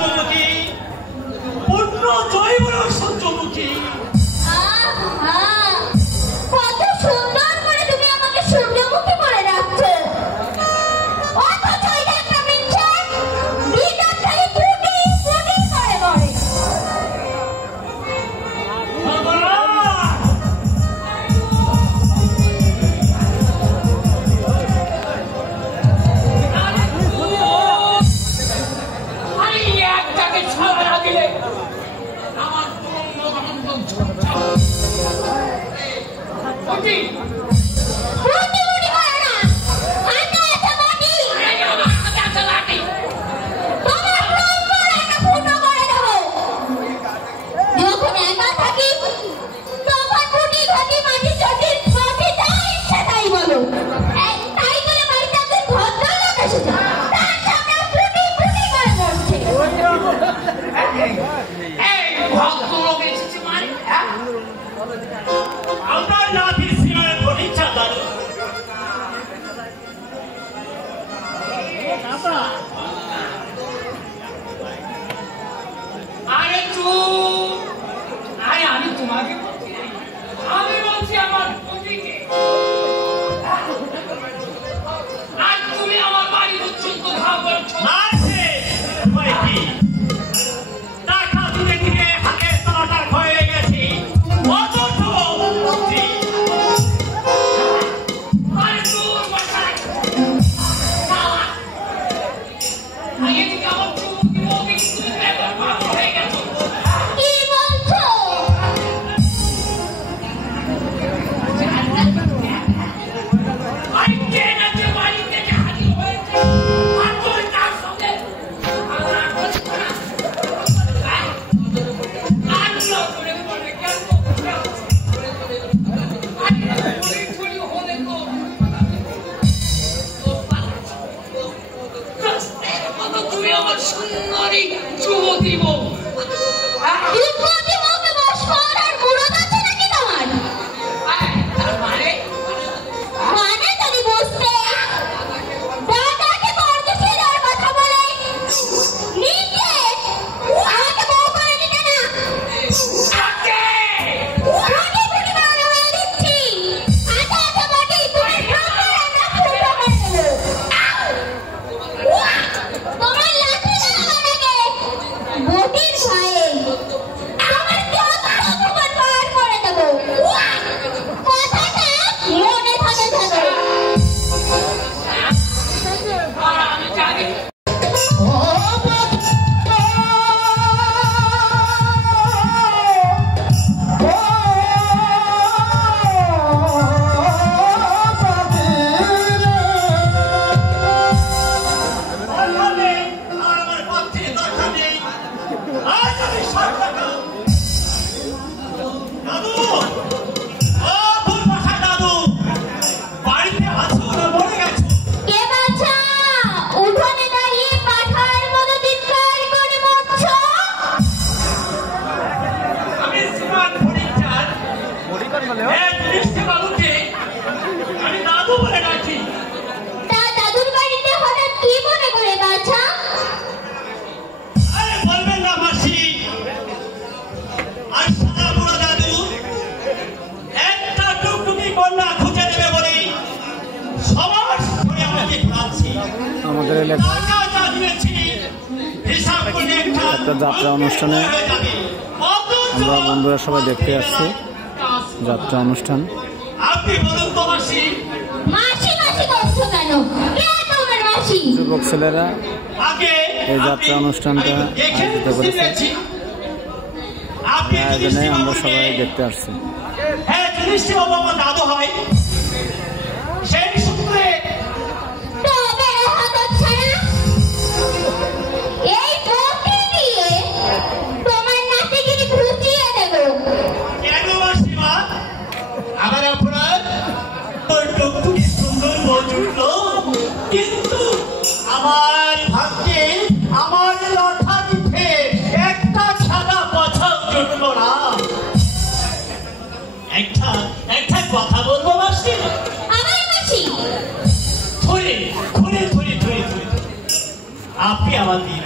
সূর্যমুখী, পূর্ণ জৈব সূর্যমুখী। কত সুন্দর করে তুমি আমাকে সূর্যমুখী করে রাখছো। আমাদের এলাকায় একটা যাত্রা অনুষ্ঠানে আমরা বন্ধুরা সবাই দেখতে আসছি। যাত্রা অনুষ্ঠান যুবক ছেলেরা এই যাত্রা অনুষ্ঠানটা আয়োজিত করেছে। আয়োজনে আমরা সবাই দেখতে আসছি। কিন্তু আমার ভাগ্যে আমার লটারিতে একটা সাদা পছন্দ জুটল না। একটা কথা বলবো মাসি, ধরে আপনি আমাদের